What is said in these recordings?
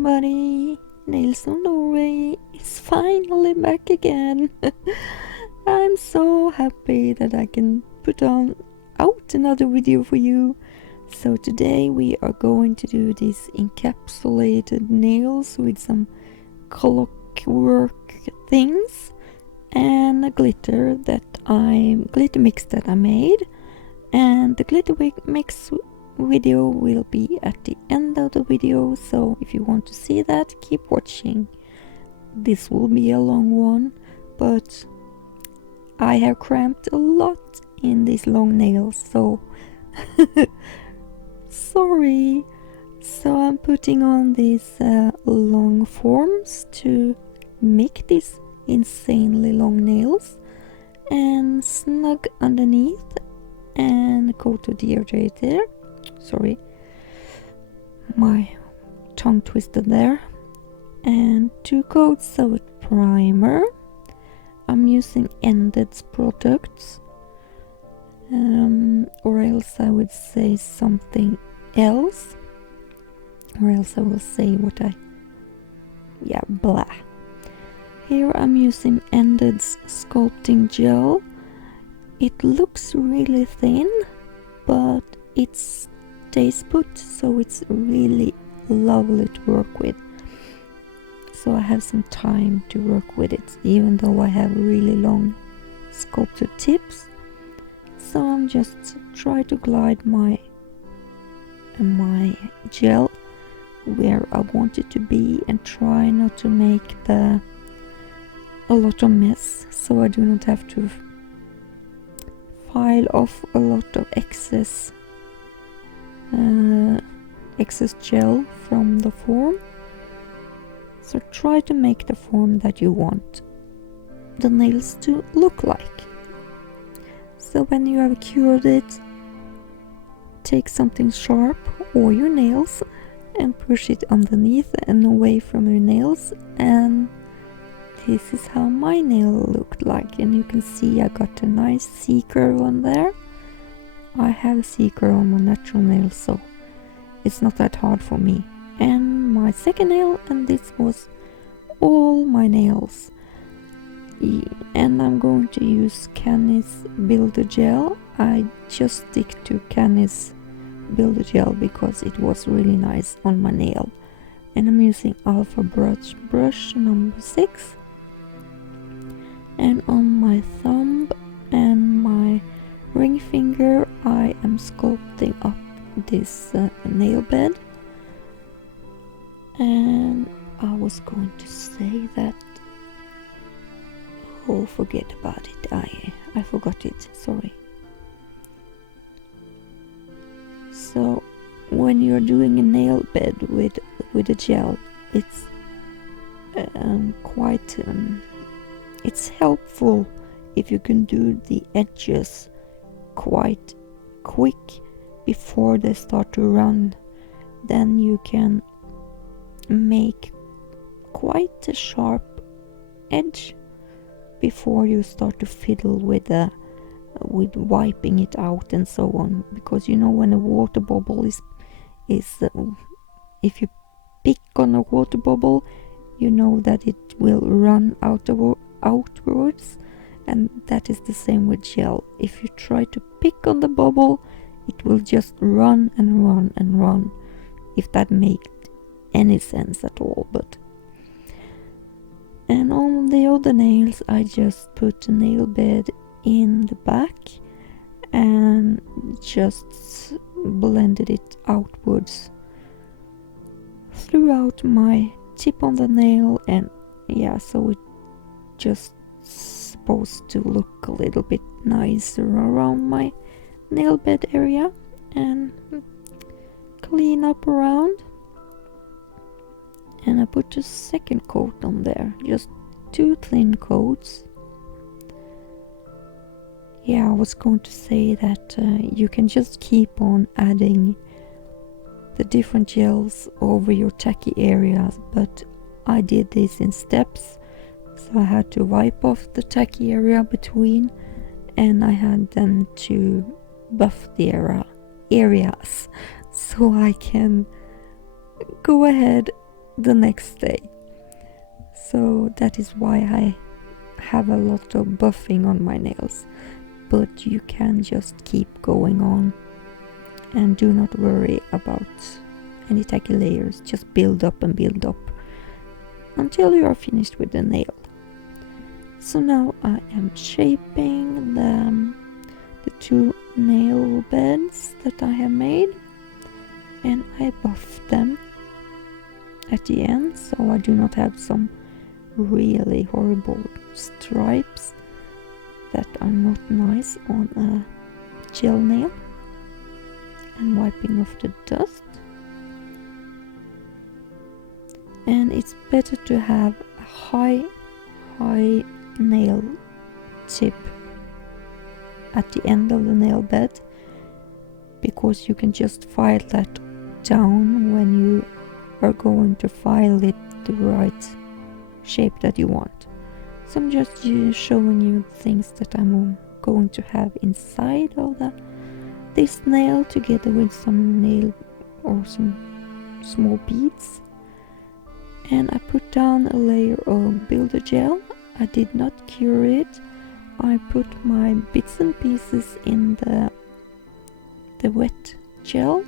everybody! Nails of Norway is finally back again. I'm so happy that I can put out another video for you. So today we are going to do these encapsulated nails with some clockwork things and a glitter mix that I made. And the glitter mix video will be at the end of the video, so if you want to see that, keep watching. This will be a long one, but I have cramped a lot in these long nails, so sorry. So I'm putting on these long forms to make these insanely long nails and snug underneath and a coat of deodorant there. Sorry, my tongue twisted there. And 2 coats of primer. I'm using Nded's products, or else I would say something else, or else I will say blah. Here I'm using Nded's sculpting gel. It looks really thin, but it stays put, so it's really lovely to work with. So I have some time to work with it, even though I have really long sculpted tips. So I'm just try to glide my gel where I want it to be and try not to make a lot of mess, so I do not have to file off a lot of excess gel from the form. So try to make the form that you want the nails to look like. So when you have cured it, take something sharp or your nails and push it underneath and away from your nails, and this is how my nail looked like. And you can see I got a nice C-curve on there. I have a C-curve on my natural nails, so it's not that hard for me. And my second nail, and this was all my nails. And I'm going to use Canni's Builder Gel. I just stick to Canni's Builder Gel because it was really nice on my nail. And I'm using Alpha brush number 6. And on my thumb and my ring finger I am sculpting up this nail bed. And I was going to say that, oh, forget about it, I forgot it, sorry. So when you're doing a nail bed with a gel, it's it's helpful if you can do the edges quite quick before they start to run. Then you can make quite a sharp edge before you start to fiddle with wiping it out and so on, because you know when a water bubble is if you pick on a water bubble, you know that it will run outwards, and that is the same with gel. If you try to pick on the bubble, it will just run and run and run, if that makes any sense at all. But and on the other nails I just put a nail bed in the back and just blended it outwards throughout my tip on the nail, and so it just supposed to look a little bit nicer around my nail bed area and clean up around. And I put a second coat on there, just 2 thin coats. I was going to say that you can just keep on adding the different gels over your tacky areas, but I did this in steps, so I had to wipe off the tacky area between, and I had then to buff the areas so I can go ahead the next day. So that is why I have a lot of buffing on my nails. But you can just keep going on and do not worry about any tacky layers. Just build up and build up until you are finished with the nail. So now I am shaping the two nail beds that I have made, and I buff them at the end so I do not have some really horrible stripes that are not nice on a gel nail. And wiping off the dust. And it's better to have a high nail tip at the end of the nail bed, because you can just file that down when you are going to file it the right shape that you want. So I'm just showing you things that I'm going to have inside of this nail, together with some nail or some small beads. And I put down a layer of builder gel. I did not cure it. I put my bits and pieces in the wet gel.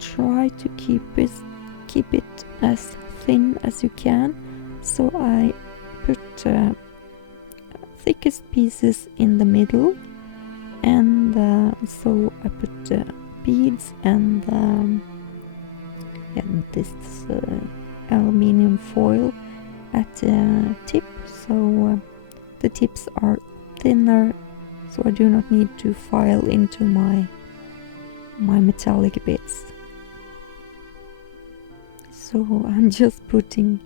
Try to keep it as thin as you can. So I put thickest pieces in the middle, and so I put beads and this aluminium foil at the tip, so the tips are thinner, so I do not need to file into my metallic bits. So I'm just putting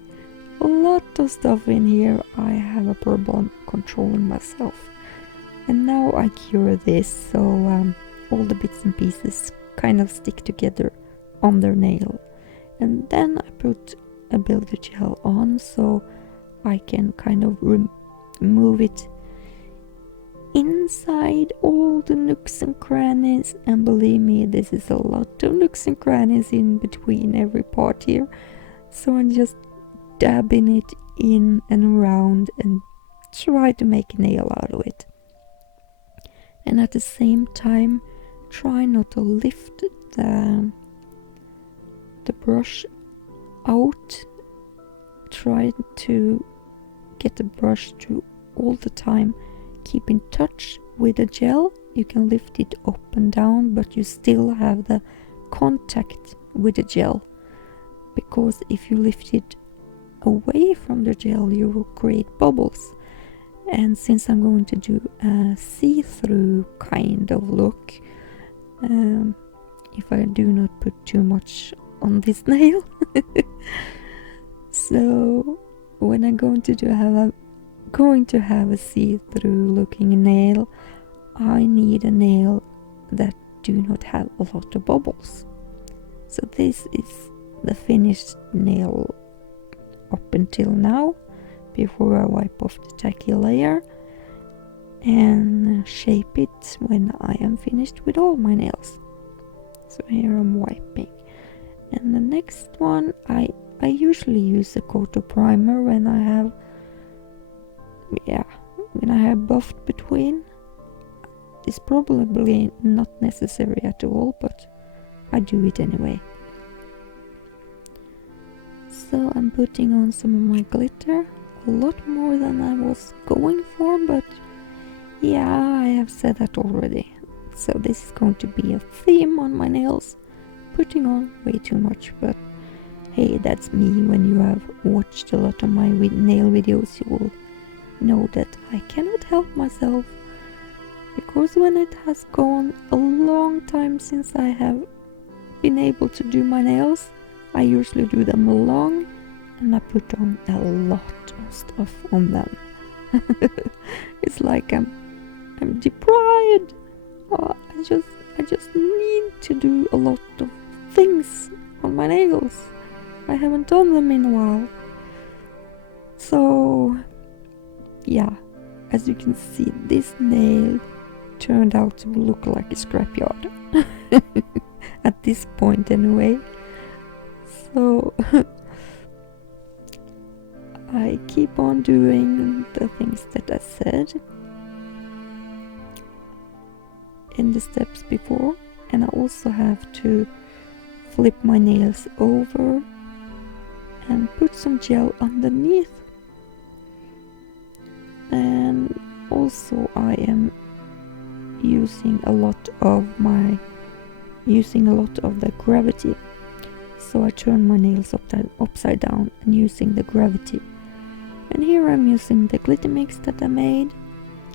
a lot of stuff in here. I have a problem controlling myself. And now I cure this, so all the bits and pieces kind of stick together on their nail. And then I put a builder gel on, so I can kind of remove it inside all the nooks and crannies. And believe me, this is a lot of nooks and crannies in between every part here. So I'm just dabbing it in and around and try to make a nail out of it. And at the same time, try not to lift the brush out. Try to get the brush to all the time keep in touch with the gel. You can lift it up and down, but you still have the contact with the gel, because if you lift it away from the gel you will create bubbles. And since I'm going to do a see-through kind of look, if I do not put too much on this nail, so when I'm going to have a see-through looking nail, I need a nail that do not have a lot of bubbles. So this is the finished nail up until now, before I wipe off the tacky layer and shape it when I am finished with all my nails. So here I'm wiping. And the next one, I usually use a coat of primer when I have buffed between. It's probably not necessary at all, but I do it anyway. So I'm putting on some of my glitter, a lot more than I was going for, but yeah, I have said that already. So this is going to be a theme on my nails, putting on way too much, but hey, that's me. When you have watched a lot of my nail videos, you will know that I cannot help myself, because when it has gone a long time since I have been able to do my nails, I usually do them long and I put on a lot of stuff on them. It's like I'm deprived. I just need to do a lot of things on my nails. I haven't done them in a while. So yeah, as you can see, this nail turned out to look like a scrapyard. At this point anyway. So I keep on doing the things that I said in the steps before, and I also have to flip my nails over and put some gel underneath. And also I am using a lot of the gravity, so I turn my nails upside down and using the gravity. And here I'm using the glittermix that I made.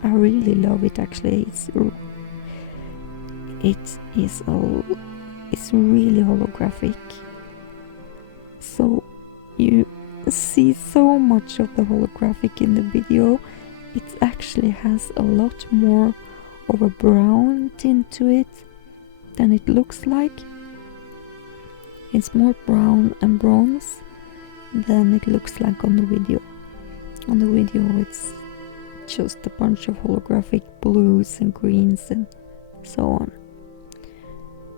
I really love it actually. It's really holographic, so you see so much of the holographic in the video. It actually has a lot more of a brown tint to it than it looks like. It's more brown and bronze than it looks like on the video. On the video it's just a bunch of holographic blues and greens and so on.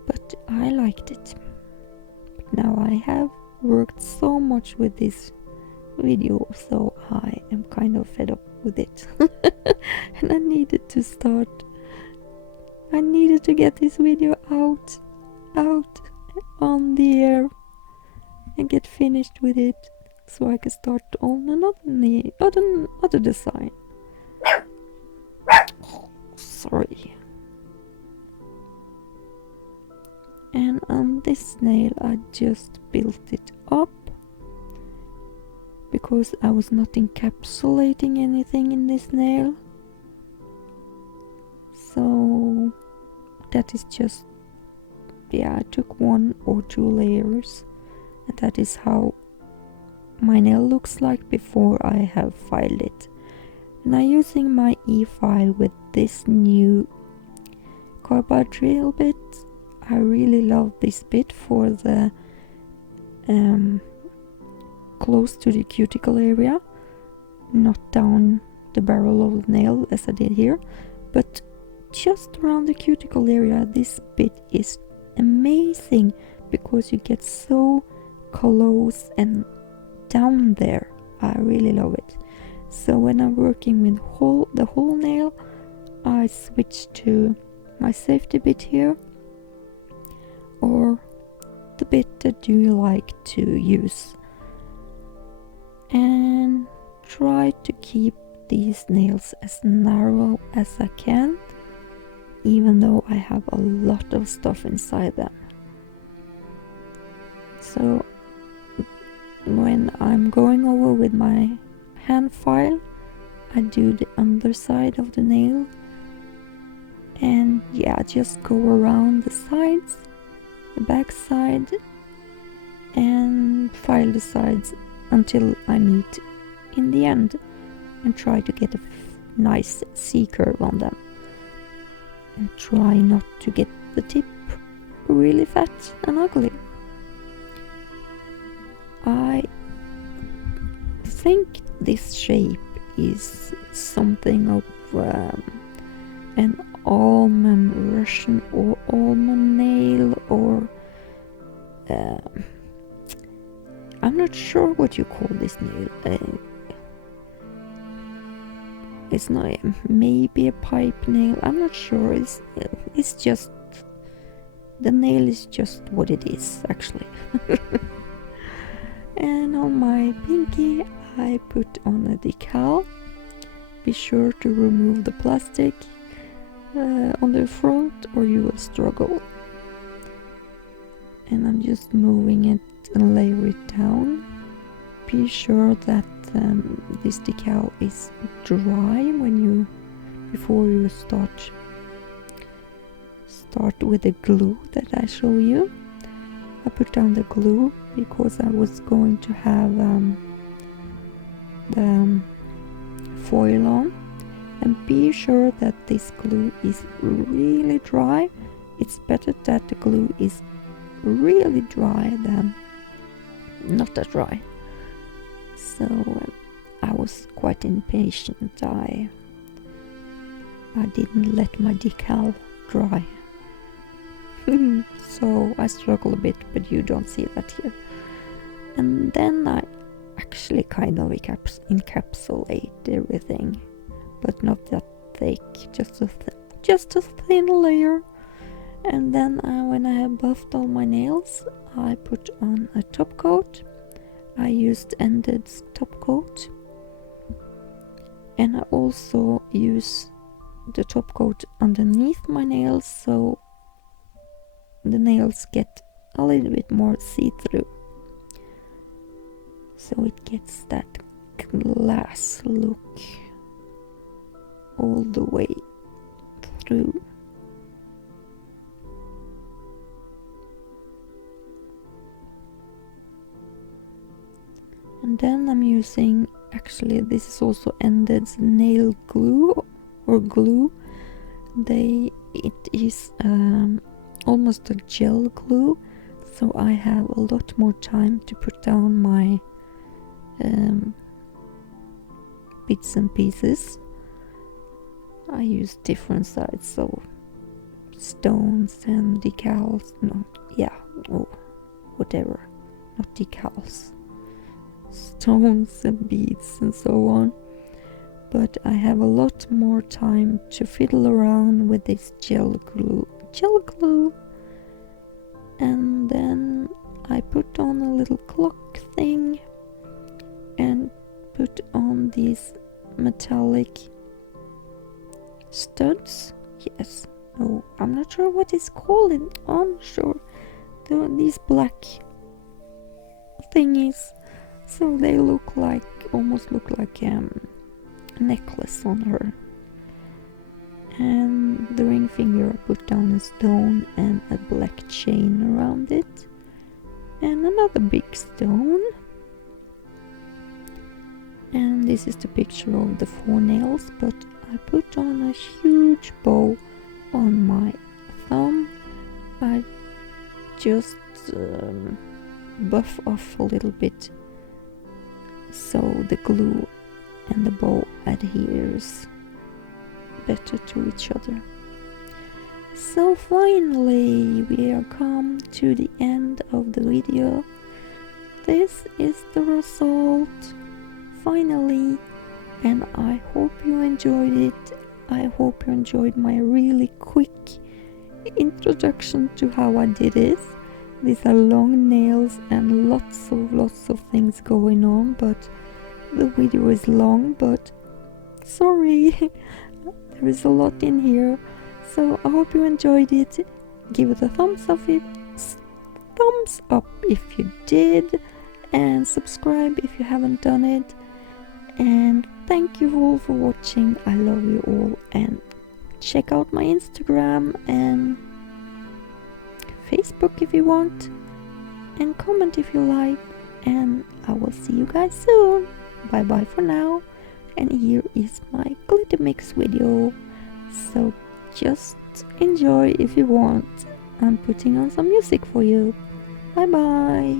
But I liked it. But now I have worked so much with this video, so I am kind of fed up with it. And I needed to get this video out on the air and get finished with it, so I can start on another design. Sorry. And on this nail I just built it up because I was not encapsulating anything in this nail. So that is just, I took 1 or 2 layers, and that is how my nail looks like before I have filed it. And I'm using my e-file with this new carbide drill bit. I really love this bit for the close to the cuticle area, not down the barrel of the nail as I did here, but just around the cuticle area. This bit is amazing because you get so close and down there. I really love it. So when I'm working with the whole nail, I switch to my safety bit here, or the bit that you like to use, and try to keep these nails as narrow as I can, even though I have a lot of stuff inside them. So when I'm going over with my hand file, I do the underside of the nail, and just go around the sides, the back side, and file the sides until I meet in the end, and try to get a nice C-curve on them, and try not to get the tip really fat and ugly. I think this shape is something of an almond, Russian or almond nail, or I'm not sure what you call this nail. It's not, maybe a pipe nail, I'm not sure. It's just, the nail is just what it is actually. And on my pinky I put on a decal. Be sure to remove the plastic on the front or you will struggle. And I'm just moving it and layer it down. Be sure that this decal is dry before you start with the glue that I show you. I put down the glue because I was going to have the foil on, and be sure that this glue is really dry. It's better that the glue is really dry than not that dry. So I was quite impatient. I didn't let my decal dry. So I struggle a bit, but you don't see that here. And then I actually kind of encapsulate everything, but not that thick, just a thin layer. And then when I have buffed all my nails, I put on a top coat. I used Nded's top coat, and I also use the top coat underneath my nails, so the nails get a little bit more see-through, so it gets that glass look all the way through. And then I'm using, actually this is also Nded's nail glue or glue. It is almost a gel glue, so I have a lot more time to put down my bits and pieces. I use different sides, so stones and decals, whatever, not decals, stones and beads and so on. But I have a lot more time to fiddle around with this gel glue. And then I put on a little clock thing and put on these metallic studs. Yes, no, I'm not sure what it's called. I'm sure these black thingies, so they almost look like a necklace on her. And the ring finger, I put down a stone and a black chain around it, and another big stone. And this is the picture of the 4 nails, but I put on a huge bow on my thumb. I just buff off a little bit so the glue and the bow adheres better to each other. So finally we are come to the end of the video. This is the result finally, and I hope you enjoyed it. I hope you enjoyed my really quick introduction to how I did it. These are long nails and lots of things going on, but the video is long, but sorry, there is a lot in here. So I hope you enjoyed it. Give it a thumbs up if you did, and subscribe if you haven't done it. And thank you all for watching. I love you all, and check out my Instagram and Facebook if you want, and comment if you like, and I will see you guys soon. Bye bye for now, and here is my glittermix video, so just enjoy if you want. I'm putting on some music for you. Bye bye.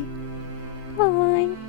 Bye.